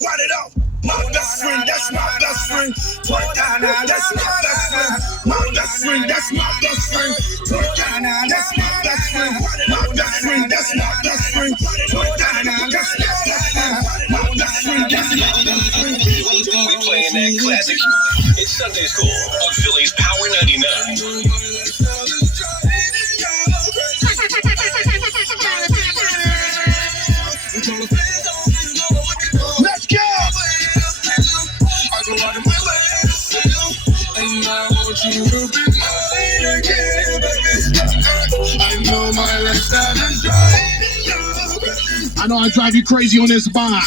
Run it off. My best friend, that's my best friend. Put that, that's my best friend. My best friend, that's my best friend. Put that, that's my best friend. My best friend, that's my best friend. Put that, that's my best friend. My best friend, that's my best friend. We playing that classic. It's Sunday School on Philly's Power 99. Let's go! And I want you to be mine again, baby. I know my lifestyle is right. I know I drive you crazy on this bar.